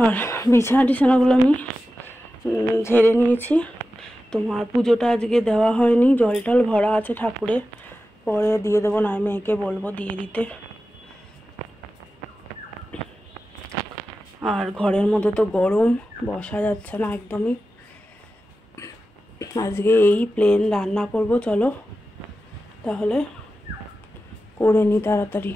আর বিছানা টিছানাগুলো আমি ঝেড়ে নিয়েছি। তোমার পুজোটা আজকে দেওয়া হয়নি, জল টল ভরা আছে ঠাকুরে, পরে দিয়ে দেবো, নয় মেয়েকে বলবো দিয়ে দিতে। আর ঘরের মধ্যে তো গরম, বসা যাচ্ছে না একদমই। আজকে এই প্লেন রান্না করব, চলো তাহলে করে নিই তাড়াতাড়ি।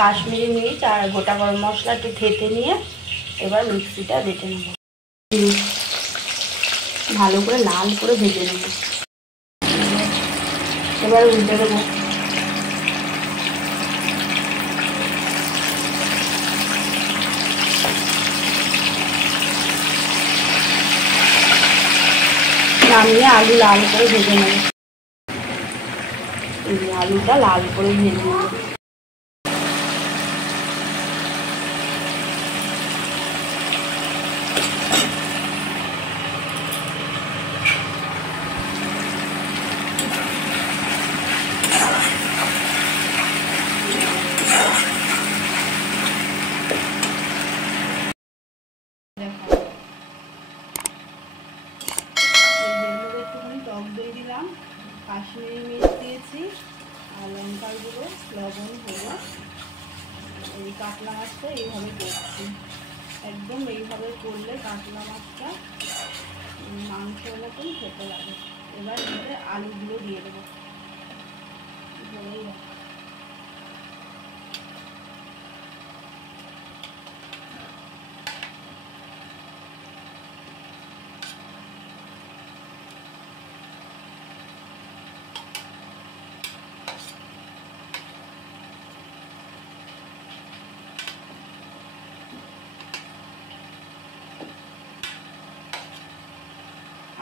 কাশ্মীরি মির্চ আর গোটা গরম মশলা একটু থেতে নিয়ে এবার মিক্সিটা বেটে নেব, ভালো করে লাল করে ভেজে নেব। এবার উল্টে দেবো। নামিয়ে আলু লাল করে ভেজে নেব। এই আলুটা লাল করে ভেজে নেব। কাশ্মীরি মির্চ দিয়েছি আর লঙ্কার গুঁড়ো, লবণ, হলুদ। এই কাতলা মাছটা এইভাবে করছি, একদম এইভাবে করলে কাতলা মাছটা মাংসের মতন খেতে লাগে। এবার এবারে আলুগুলো দিয়ে দেবো।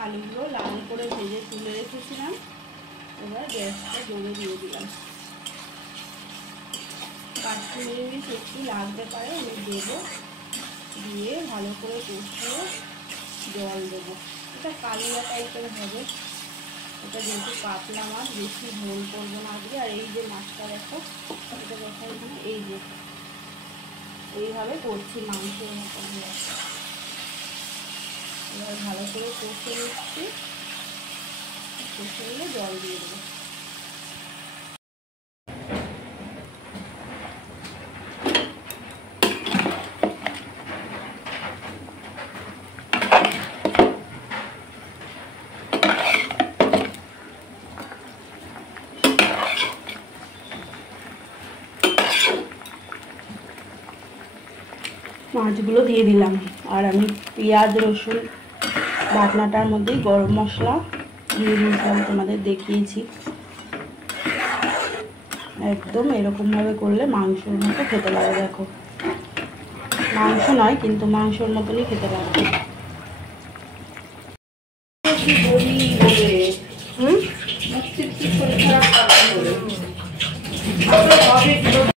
আলুগুলো লাল করে ভেজে তুলে রেখেছিলাম, এবার গ্যাসটা জোরে দিয়ে দিলাম। কাশ্মীরি মির্চ একটু লাগতে পারে, আমি দেবো, দিয়ে ভালো করে কষিয়ে জল দেবো। এটা কালিয়া টাইপের হবে, এটা যেহেতু কাতলা মাছ, বেশি ঝোল করবো না আজকে। আর এই যে মাছটা দেখো, এটা দেখা এখানে, এই যে এইভাবে করছি মাংসের মতন। এবার ভালো করে কষে নিচ্ছি, কষে নিয়ে জল দিয়ে দেবো। মাছগুলো দিয়ে দিলাম, আর আমি পেঁয়াজ রসুন বাটনাটার মধ্যেই গরম মশলা দিয়ে দিয়েছিলাম, তোমাদের দেখিয়েছি। একদম এরকমভাবে করলে মাংসের মতো খেতে লাগে। দেখো, মাংস নয় কিন্তু মাংসের মতনই খেতে লাগে। হবে